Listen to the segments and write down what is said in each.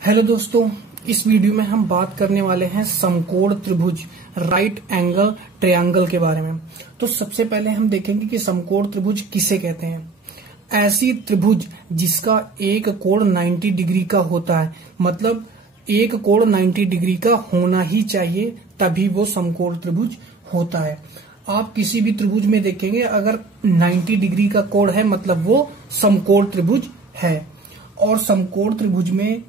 Hello दोस्तों, इस video में हम बात करने वाले हैं समकोण त्रिभुज राइट एंगल ट्रायंगल के बारे में। तो सबसे पहले हम देखेंगे कि समकोण त्रिभुज किसे कहते हैं। ऐसी त्रिभुज जिसका एक कोण 90 डिग्री का होता है, मतलब एक कोण 90 डिग्री का होना ही चाहिए, तभी वो समकोण त्रिभुज होता है। आप किसी भी त्रिभुज में देखेंगे अगर 90 डिग्री का कोण है मतलब वो समकोण त्रिभुज है। और समकोण त्रिभुज में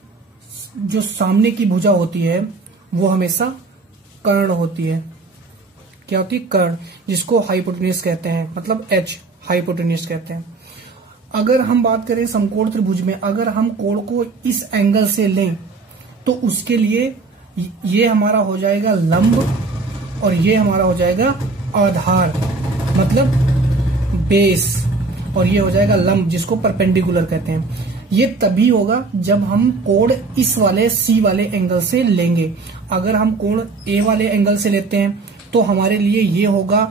जो सामने की भुजा होती है वो हमेशा कर्ण होती है। क्या होती है? कर्ण, जिसको हाइपोटेन्यूज कहते हैं, मतलब एच हाइपोटेन्यूज कहते हैं। अगर हम बात करें समकोण त्रिभुज में, अगर हम कोण को इस एंगल से लें तो उसके लिए ये हमारा हो जाएगा लंब और ये हमारा हो जाएगा आधार, मतलब बेस, और ये हो जाएगा लंब जिसको परपेंडिकुलर कहते हैं। ये तभी होगा जब हम कोण इस वाले सी वाले एंगल से लेंगे। अगर हम कोण ए वाले एंगल से लेते हैं तो हमारे लिए ये होगा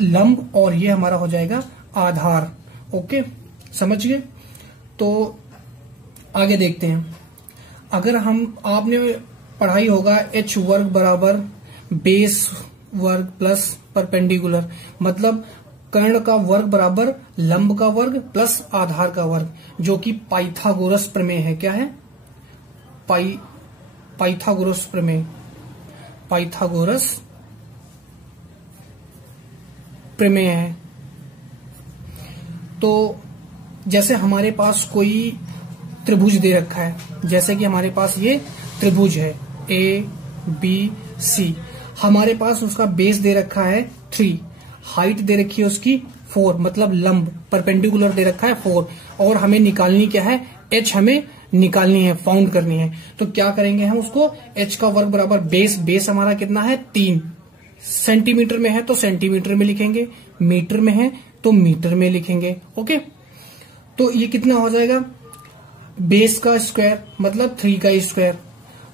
लंब और ये हमारा हो जाएगा आधार। ओके, समझ गए? तो आगे देखते हैं। अगर आपने पढ़ाई होगा एच वर्ग बराबर बेस वर्ग प्लस परपेंडिकुलर, मतलब कर्ण का वर्ग बराबर लंब का वर्ग प्लस आधार का वर्ग, जो कि पाइथागोरस प्रमेय है। क्या है? पाइथागोरस प्रमेय, पाइथागोरस प्रमेय है। तो जैसे हमारे पास कोई त्रिभुज दे रखा है, जैसे कि हमारे पास ये त्रिभुज है ए बी सी, हमारे पास उसका बेस दे रखा है 3, हाइट दे रखी है उसकी 4, मतलब लंब परपेंडिकुलर दे रखा है 4, और हमें निकालनी क्या है? h हमें निकालनी है, फाउंड करनी है। तो क्या करेंगे हम उसको? h का वर्ग बराबर बेस हमारा कितना है? 3। सेंटीमीटर में है तो सेंटीमीटर में लिखेंगे, मीटर में है तो मीटर में लिखेंगे। ओके, तो ये कितना हो जाएगा? बेस का स्क्वायर मतलब 3 का स्क्वायर,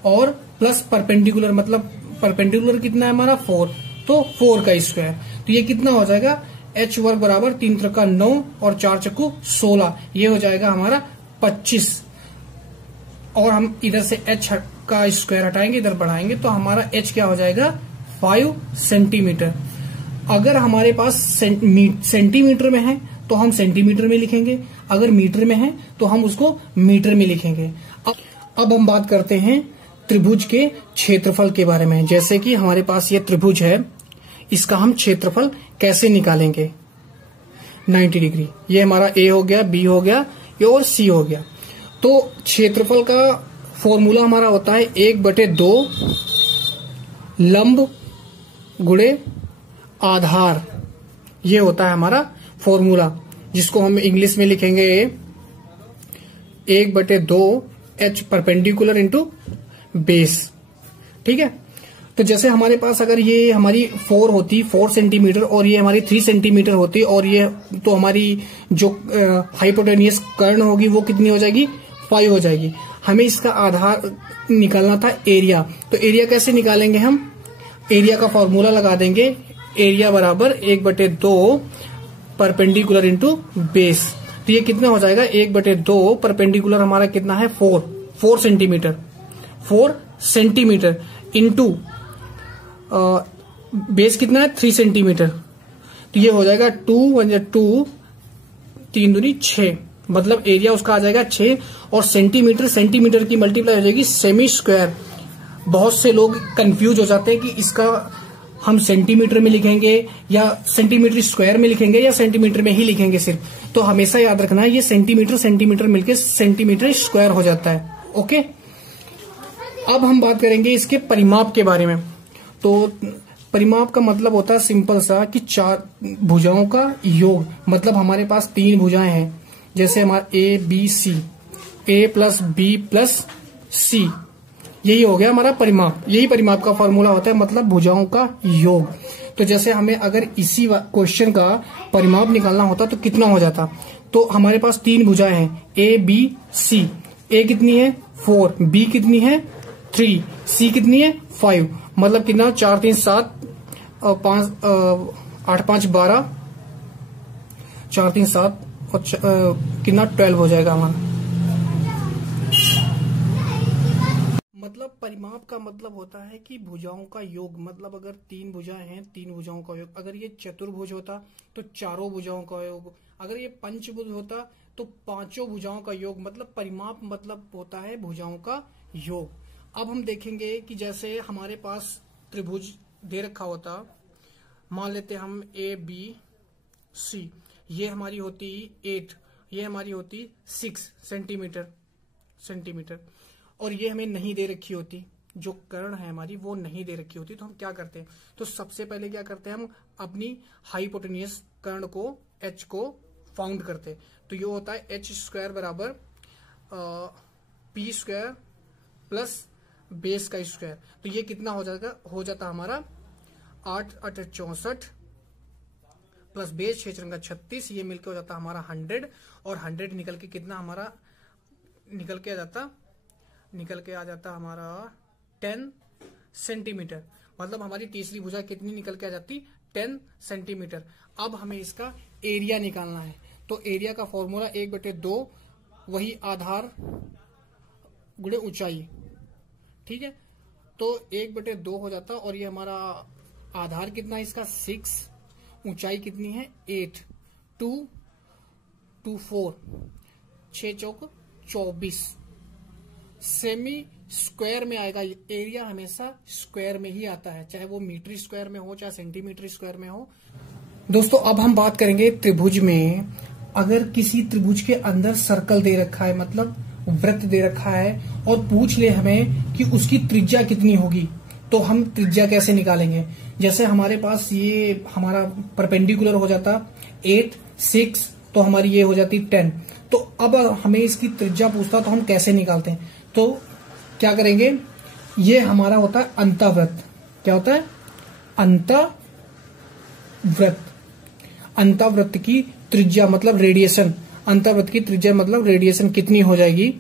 और प्लस परपेंडिकुलर, मतलब परपेंडिकुलर कितना है हमारा? 4, तो 4 का स्क्वायर। तो ये कितना हो जाएगा? h वर्ग बराबर 3 त्रिका 9 और 4 चक्कू 16, ये हो जाएगा हमारा 25। और हम इधर से h का स्क्वायर हटाएंगे, इधर बढ़ाएंगे तो हमारा h क्या हो जाएगा? 5 सेंटीमीटर। अगर हमारे पास सेंटीमीटर में है तो हम सेंटीमीटर में लिखेंगे, अगर मीटर में है तो हम उसको मीटर में लिखेंगे। अब हम बात करते हैं त्रिभुज के क्षेत्रफल के बारे में। जैसे कि हमारे पास ये त्रिभुज है, इसका हम क्षेत्रफल कैसे निकालेंगे? 90 डिग्री, ये हमारा ए हो गया, बी हो गया, ये और सी हो गया। तो क्षेत्रफल का फॉर्मूला हमारा होता है 1/2 लंब गुणे आधार, ये होता है हमारा फॉर्मूला, जिसको हम इंग्लिश में लिखेंगे 1/2 h परपेंडिकुलर इंटू बेस। ठीक है, तो जैसे हमारे पास अगर ये हमारी 4 होती, 4 सेंटीमीटर, और ये हमारी 3 सेंटीमीटर होती, और ये तो हमारी जो हाइपोटेन्यूज कर्ण होगी वो कितनी हो जाएगी? 5 हो जाएगी। हमें इसका आधार निकालना था एरिया, तो एरिया कैसे निकालेंगे हम? एरिया का फॉर्मूला लगा देंगे, एरिया बराबर 1/2 परपेंडिकुलर इंटू बेस। तो ये कितना हो जाएगा? 1/2 परपेंडिकुलर हमारा कितना है? 4 सेंटीमीटर, 4 सेंटीमीटर इंटू बेस कितना है? 3 सेंटीमीटर। तो ये हो जाएगा 2 3 दूनी 6, मतलब एरिया उसका आ जाएगा 6, और सेंटीमीटर की मल्टीप्लाई हो जाएगी सेमी स्क्वायर। बहुत से लोग कंफ्यूज हो जाते हैं कि इसका हम सेंटीमीटर में लिखेंगे या सेंटीमीटर स्क्वायर में लिखेंगे या सेंटीमीटर में ही लिखेंगे सिर्फ। तो हमेशा याद रखना है ये सेंटीमीटर मिलके सेंटीमीटर स्क्वायर हो जाता है। ओके, अब हम बात करेंगे इसके परिमाप के बारे में। तो परिमाप का मतलब होता है सिंपल सा कि 4 भुजाओं का योग, मतलब हमारे पास 3 भुजाएं हैं, जैसे हमारा A B C, A plus B plus C, यही हो गया हमारा परिमाप। यही परिमाप का फॉर्मूला होता है, मतलब भुजाओं का योग। तो जैसे हमें अगर इसी क्वेश्चन का परिमाप निकालना होता तो कितना हो जाता? तो हमारे पास 3 भुजाएं हैं ए बी सी, ए कितनी है? 4, बी कितनी है? 3, सी कितनी है? 5, मतलब कितना? 4 3 7 5 8 5 12, 4 3 7 और कितना? 12 हो जाएगा हमारा। मतलब परिमाप का मतलब होता है कि भुजाओं का योग, मतलब अगर 3 भुजाएं हैं 3 भुजाओं का योग, अगर ये चतुर्भुज होता तो चारों भुजाओं का योग, अगर ये पंचभुज होता तो 5 भुजाओं का योग, मतलब परिमाप मतलब होता है भुजाओं का योग। अब हम देखेंगे कि जैसे हमारे पास त्रिभुज दे रखा होता, मान लेते हम ए बी सी, ये हमारी होती 8, ये हमारी होती 6 सेंटीमीटर, और ये हमें नहीं दे रखी होती, जो कर्ण है हमारी वो नहीं दे रखी होती, तो हम क्या करते हैं, तो सबसे पहले क्या करते हैं, हम अपनी हाइपोटेन्यूस कर्ण को h को फाउंड करते हैं। तो ये होता है h² बराबर p² प्लस बेस का स्क्वायर। तो ये कितना हो जाता हमारा 8 8 64 प्लस बेस 6 4 36, ये मिलकर हो जाता हमारा 100, और 100 निकल के कितना हमारा निकल के आ जाता हमारा 10 सेंटीमीटर। मतलब हमारी तीसरी भुजा कितनी निकल के आ जाती, 10 सेंटीमीटर। अब हमें इसका एरिया निकालना है, तो एरिया का फॉर्मूला 1/2 वही आधार गुणे ऊंचाई, ठीक है। तो 1/2 हो जाता, और ये हमारा आधार कितना है इसका 6, ऊंचाई कितनी है 8, 2 2 4 6 चौक 24, सेमी स्क्वायर में आएगा। एरिया हमेशा स्क्वायर में ही आता है, चाहे वो मीटर स्क्वायर में हो चाहे सेंटीमीटर स्क्वायर में हो। दोस्तों अब हम बात करेंगे त्रिभुज में। अगर किसी त्रिभुज के अंदर सर्कल दे रखा है, मतलब वृत्त दे रखा है, और पूछ ले हमें कि उसकी त्रिज्या कितनी होगी, तो हम त्रिज्या कैसे निकालेंगे। जैसे हमारे पास ये हमारा परपेंडिकुलर हो जाता 8 6, तो हमारी ये हो जाती 10। तो अब हमें इसकी त्रिज्या पूछता तो हम कैसे निकालते हैं, तो क्या करेंगे, ये हमारा होता है अंतःवृत्त। क्या होता है, अंतःवृत्त। अंतःवृत्त की त्रिज्या मतलब रेडिएशन, अंतःवृत्त की त्रिज्या मतलब रेडिएशन कितनी हो जाएगी,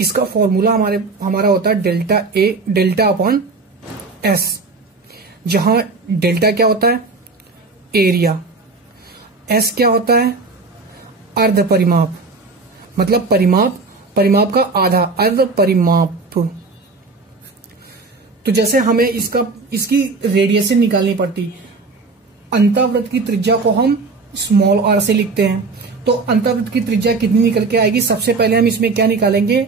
इसका फॉर्मूला हमारा होता है डेल्टा अपॉन एस, जहां डेल्टा क्या होता है एरिया, एस क्या होता है अर्ध परिमाप, मतलब परिमाप का आधा, अर्ध परिमाप। तो जैसे हमें इसकी रेडिएशन निकालनी पड़ती, अंतःवृत्त की त्रिज्या को हम स्मॉल r से लिखते हैं। तो अंतःवृत्त की त्रिज्या कितनी निकल के आएगी, सबसे पहले हम इसमें क्या निकालेंगे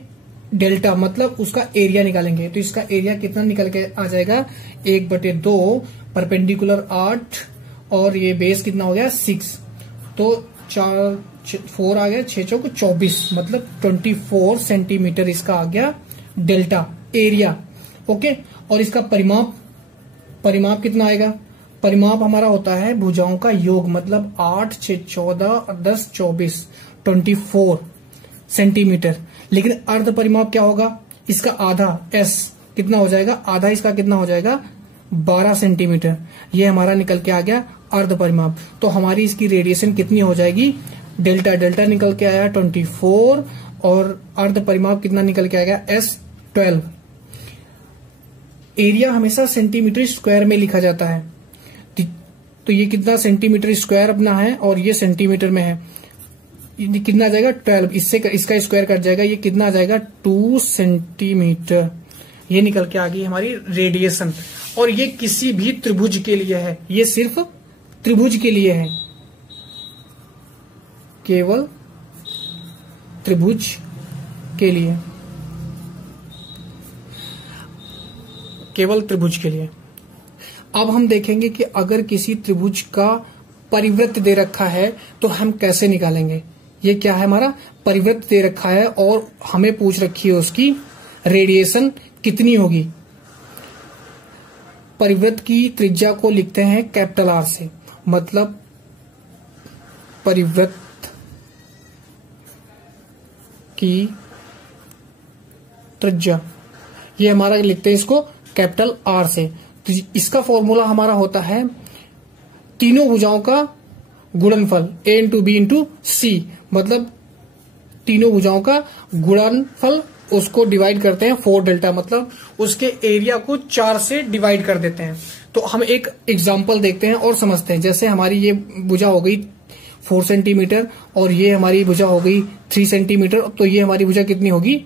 डेल्टा, मतलब उसका एरिया निकालेंगे। तो इसका एरिया कितना निकल के आ जाएगा 1/2, परपेंडिकुलर 8, और ये बेस कितना हो गया 6, तो 4 आ गया, 6 चौक 24, मतलब 24 सेंटीमीटर इसका आ गया डेल्टा एरिया। ओके, और इसका परिमाप कितना आएगा, परिमाप हमारा होता है भुजाओं का योग, मतलब 8 6 14 10 24 24 सेंटीमीटर। लेकिन अर्ध परिमाप क्या होगा, इसका आधा एस कितना हो जाएगा, आधा इसका कितना हो जाएगा 12 सेंटीमीटर। ये हमारा निकल के आ गया अर्ध परिमाप। तो हमारी इसकी रेडिएशन कितनी हो जाएगी, डेल्टा निकल के आया 24, और अर्ध परिमाप कितना निकल के आएगा S 12। एरिया हमेशा सेंटीमीटर स्क्वायर में लिखा जाता है, तो ये कितना सेंटीमीटर स्क्वायर अपना है, और ये सेंटीमीटर में है, ये कितना आ जाएगा 12, इसका स्क्वायर कट जाएगा, ये कितना आ जाएगा 2 सेंटीमीटर। ये निकल के आ गई हमारी रेडिएशन। और ये किसी भी त्रिभुज के लिए है, ये सिर्फ त्रिभुज के लिए है, केवल त्रिभुज के लिए, केवल त्रिभुज के लिए। अब हम देखेंगे कि अगर किसी त्रिभुज का परिवृत्त दे रखा है तो हम कैसे निकालेंगे। ये क्या है, हमारा परिवृत्त दे रखा है और हमें पूछ रखी है उसकी रेडिएशन कितनी होगी। परिवृत्त की त्रिज्या को लिखते हैं कैपिटल R से, मतलब परिवृत्त की त्रिज्या, ये हमारा लिखते हैं इसको कैपिटल R से। तो इसका फॉर्मूला हमारा होता है तीनों भुजाओं का गुणनफल A इंटू बी इंटू सी, मतलब तीनों भुजाओं का गुणनफल, उसको डिवाइड करते हैं 4 डेल्टा, मतलब उसके एरिया को 4 से डिवाइड कर देते हैं। तो हम एक एग्जांपल देखते हैं और समझते हैं। जैसे हमारी ये भुजा हो गई 4 सेंटीमीटर और ये हमारी भुजा हो गई 3 सेंटीमीटर, तो ये हमारी भुजा कितनी होगी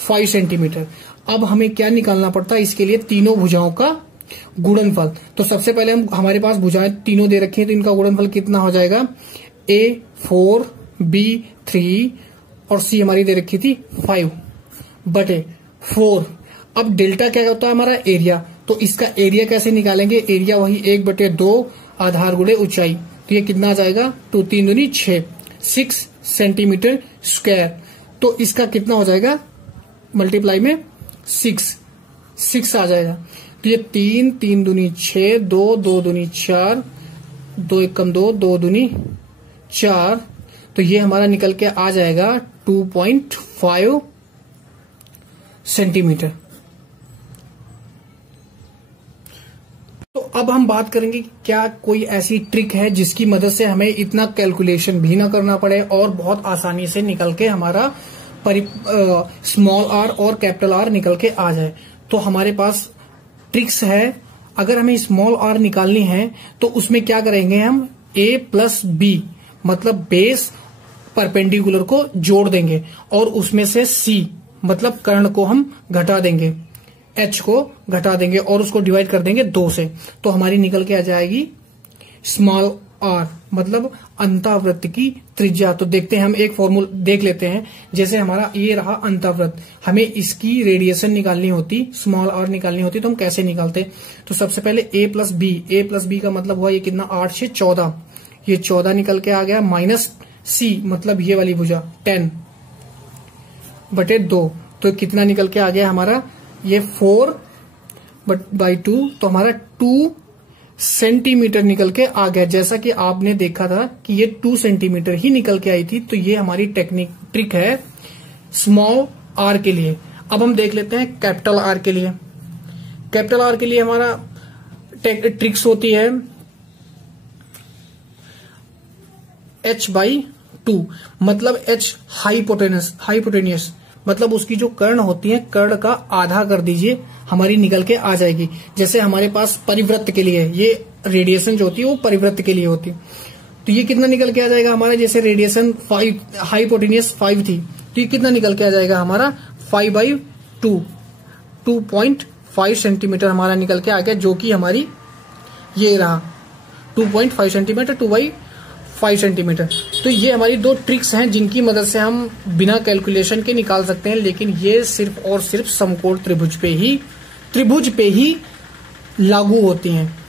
5 सेंटीमीटर। अब हमें क्या निकालना पड़ता है इसके लिए, तीनों भुजाओं का गुणनफल। तो सबसे पहले हमारे पास भुजाएं तीनों दे रखी है, तो इनका गुणनफल कितना हो जाएगा, A 4, B 3 और C हमारी दे रखी थी 5 बटे 4। अब डेल्टा क्या होता है हमारा, एरिया। तो इसका एरिया कैसे निकालेंगे, एरिया वही 1/2 आधार गुणे ऊंचाई। तो ये कितना आ जाएगा, 2 3 दूनी 6 सेंटीमीटर स्क्वायर। तो इसका कितना हो जाएगा, मल्टीप्लाई में 6 आ जाएगा। तो ये 3 3 दूनी 6, 2 2 दूनी 4, 2 1 कम 2, 2 दूनी 4। तो ये हमारा निकल के आ जाएगा 2.5 सेंटीमीटर। तो अब हम बात करेंगे कि क्या कोई ऐसी ट्रिक है जिसकी मदद से हमें इतना कैलकुलेशन भी ना करना पड़े और बहुत आसानी से निकल के हमारा स्मॉल आर और कैपिटल आर निकल के आ जाए। तो हमारे पास ट्रिक्स है। अगर हमें स्मॉल आर निकालनी है तो उसमें क्या करेंगे, हम A प्लस B मतलब बेस परपेंडिकुलर को जोड़ देंगे और उसमें से C मतलब कर्ण को हम घटा देंगे, H को घटा देंगे और उसको डिवाइड कर देंगे 2 से। तो हमारी निकल के आ जाएगी स्मॉल आर मतलब अंतावृत्त की त्रिज्या। तो देखते हैं हम एक फॉर्मूला देख लेते हैं। जैसे हमारा ये रहा अंतावृत्त, हमें इसकी रेडिएशन निकालनी होती, स्मॉल आर निकालनी होती, तो हम कैसे निकालते। तो सबसे पहले A प्लस बी का मतलब हुआ ये कितना, 8 से 14, ये 14 निकल के आ गया, माइनस C मतलब ये वाली भुजा 10 बटे 2। तो कितना निकल के आ गया हमारा, ये 4/2। तो हमारा 2 सेंटीमीटर निकल के आ गया। जैसा कि आपने देखा था कि ये 2 सेंटीमीटर ही निकल के आई थी। तो ये हमारी ट्रिक है स्मॉल आर के लिए। अब हम देख लेते हैं कैपिटल आर के लिए। कैपिटल आर के लिए हमारा ट्रिक्स होती है H/2 मतलब H हाइपोटेनियस मतलब उसकी जो कर्ण होती है, कर्ण का आधा कर दीजिए, हमारी निकल के आ जाएगी। जैसे हमारे पास परिवृत्त के लिए ये रेडिएशन जो होती है वो परिवृत्त के लिए होती है। तो ये कितना निकल के आ जाएगा हमारा, जैसे रेडिएशन 5 हाइपोटेनियस 5 थी, तो ये कितना निकल के आ जाएगा हमारा 5/2 2.5 सेंटीमीटर हमारा निकल के आ गया, जो कि हमारी ये रहा 2.5 सेंटीमीटर 2/5 सेंटीमीटर। तो ये हमारी 2 ट्रिक्स हैं जिनकी मदद से हम बिना कैलकुलेशन के निकाल सकते हैं, लेकिन ये सिर्फ और सिर्फ समकोण त्रिभुज पे ही लागू होती हैं।